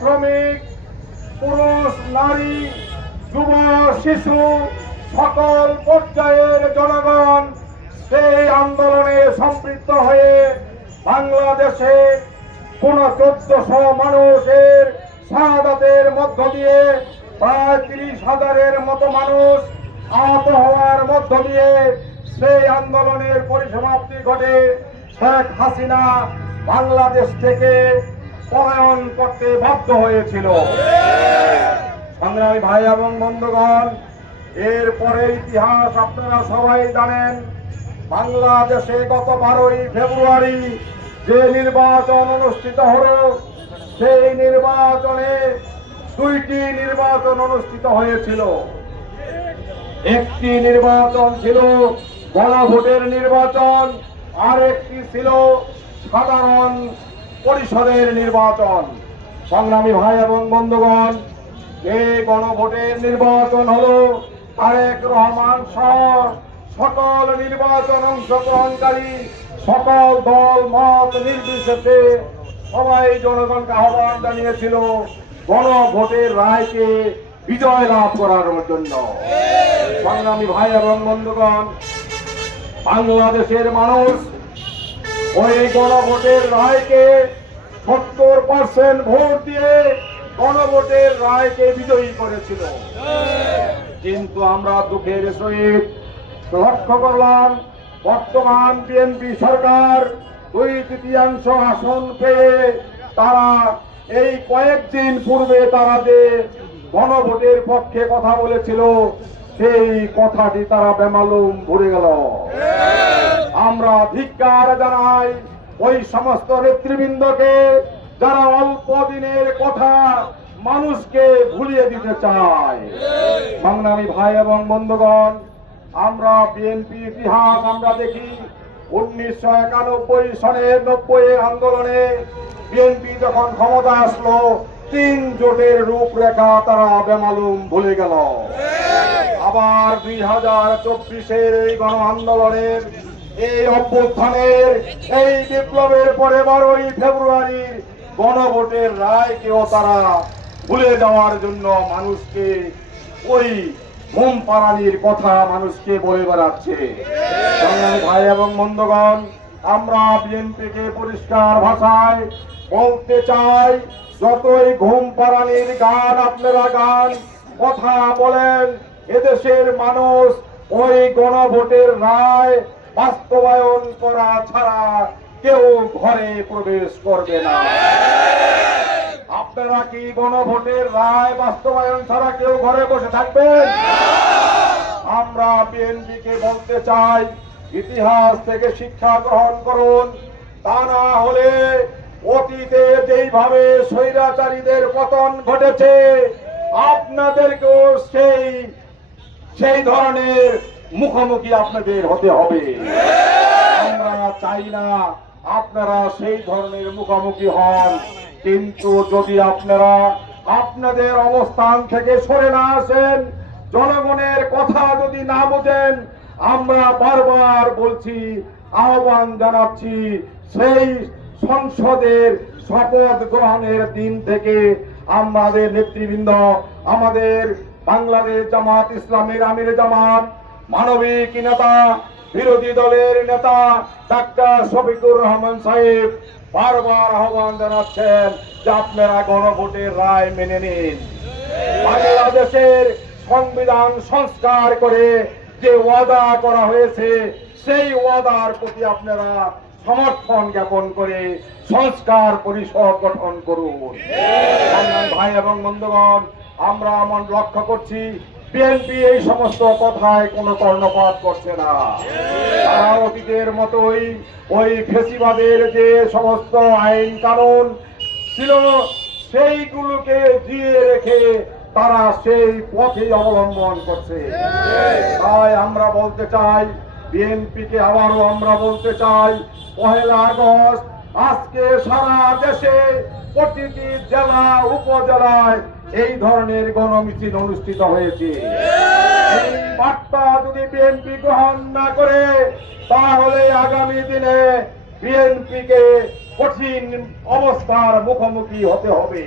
শ্রমিক, পুরুষ, নারী, যুব, শিশু সকল পর্যায়ের জনগণ সেই আন্দোলনে সম্পৃক্ত হয়ে বাংলাদেশে 1400 মানুষের শাহাদাতের মধ্য দিয়ে প্রায় 30,000-এর মতো মানুষ আহত হওয়ার মধ্য দিয়ে সেই আন্দোলনের পরিসমাপ্তি ঘটে। শেখ হাসিনা বাংলাদেশ থেকে পলায়ন করতে বাধ্য হয়েছিল। সংগ্রামী ভাই এবং বন্ধুগণ, এরপরে ইতিহাস আপনারা সবাই জানেন। বাংলাদেশে গত 12ই ফেব্রুয়ারি যে নির্বাচন অনুষ্ঠিত হল, সেই নির্বাচনে 2টি নির্বাচন অনুষ্ঠিত হয়েছিল। একটি নির্বাচন ছিল গণভোটের নির্বাচন, আর একটি ছিল সাধারণ পরিষদের নির্বাচন। সংগ্রামী ভাই এবং বন্ধুগণ, এই গণভোটের নির্বাচন হলো তারেক রহমান সহ সকল নির্বাচন অংশগ্রহণকারী সকল দল মত নির্বিশেষে সবাই জনগণকে আহ্বান জানিয়েছিল গণভোটের রায়কে বিজয় লাভ করার জন্য। সংগ্রামী ভাই এবং বন্ধুগণ, বাংলাদেশের মানুষ ওই গণভোটের রায়কে 70% ভোট দিয়ে গণভোটের রায়কে বিজয়ী করেছিল। কিন্তু আমরা দুঃখের সহিত লক্ষ্য করলাম, বর্তমান বিএনপি সরকার 2/3 আসন পেয়ে তারা এই কয়েকদিন পূর্বে তারা যে গণভোটের পক্ষে কথা বলেছিল, সেই কথাটি তারা বেমালুম ভুলে গেল। আমরা ধিক্কার জানাই ওই সমস্ত নেতৃবৃন্দকে যারা অল্প দিনের কথা মানুষকে ভুলিয়ে দিতে চায়। সংগ্রামী ভাই এবং বন্ধুগণ, আমরা বিএনপি ইতিহাস আমরা দেখি 1991 সনের 90 আন্দোলনে বিএনপি যখন ক্ষমতা আসলো, 3 জোটের রূপরেখা তারা বেমালুম ভুলে গেল। আবার 2024-এর এই গণ আন্দোলনের এই অভ্যুত্থানের এই বিপ্লবের পরে 12ই ফেব্রুয়ারির গণভোটের রায়কেও তারা ভুলে যাওয়ার জন্য মানুষকে ওই ঘুম পাড়ানির কথা মানুষকে বলে বেড়াচ্ছে। ভাই এবং বন্ধুগণ, আমরা বিএনপিকে পরিষ্কার ভাষায় বলতে চাই, যতই ঘুম পাড়ানির গান আপনারা গান কথা বলেন, এদেশের মানুষ ওই গণভোটের রায় বাস্তবায়ন করা ছাড়া কেউ ঘরে প্রবেশ করবে না। আপনারা কি গণভোটের রায় বাস্তবায়ন ছাড়া কেউ ঘরে বসে থাকবেন? আমরা বিএনপিকে বলতে চাই, ইতিহাস থেকে শিক্ষা গ্রহণ করুন। তা না হলে অতীতে যেইভাবে স্বৈরাচারীদের পতন ঘটেছে, আপনাদেরকেও সেই ধরনের মুখোমুখি আপনাদের হতে হবে। আমরা চাই না আপনারা সেই ধরনের মুখোমুখি হন, কিন্তু যদি আপনারা আপনাদের অবস্থান থেকে সরে না আসেন, জনগণের কথা যদি না বোঝেন, আমরা বারবার বলছি, আহ্বান জানাচ্ছি, সেই সংসদের শপথ গ্রহণের দিন থেকে আমাদের নেতৃবৃন্দ, আমাদের বাংলাদেশ জামাত ইসলামের আমির জামাত, মানবিক নেতা, বিরোধী দলের নেতা ডাক্তার শফিকুর রহমান সাহেব বারবার আহ্বান জানাচ্ছেন যে আপনারা গণভোটের রায় মেনে নিন। বাংলাদেশের সংবিধান সংস্কার করে যে ওয়াদা করা হয়েছে, সেই ওয়াদার প্রতি আপনারা সমর্থন জ্ঞাপন করে সংস্কার পরিষদ গঠন করুন। ভাই এবং বন্ধুগণ, আমরা এমন লক্ষ্য করছি, বিএনপি এই সমস্ত কথায় কোনো কর্ণপাত করছে না। তারা অতীতের মতোই ওই ফেসিবাদের যে সমস্ত আইন কানুন ছিল, সেইগুলোকে জিয়ে রেখে তারা সেই পথেই অবলম্বন করছে। তাই আমরা বলতে চাই, বিএনপিকে আবারও আমরা বলতে চাই, 1 আগস্ট আজকে সারা দেশে প্রতিটি জেলা উপজেলায় এই ধরনের গণমিছিল অনুষ্ঠিত হয়েছে। এই বার্তা যদি বিএনপি গ্রহণ না করে, তাহলে আগামী দিনে বিএনপিকে কঠিন অবস্থার মুখোমুখি হতে হবে।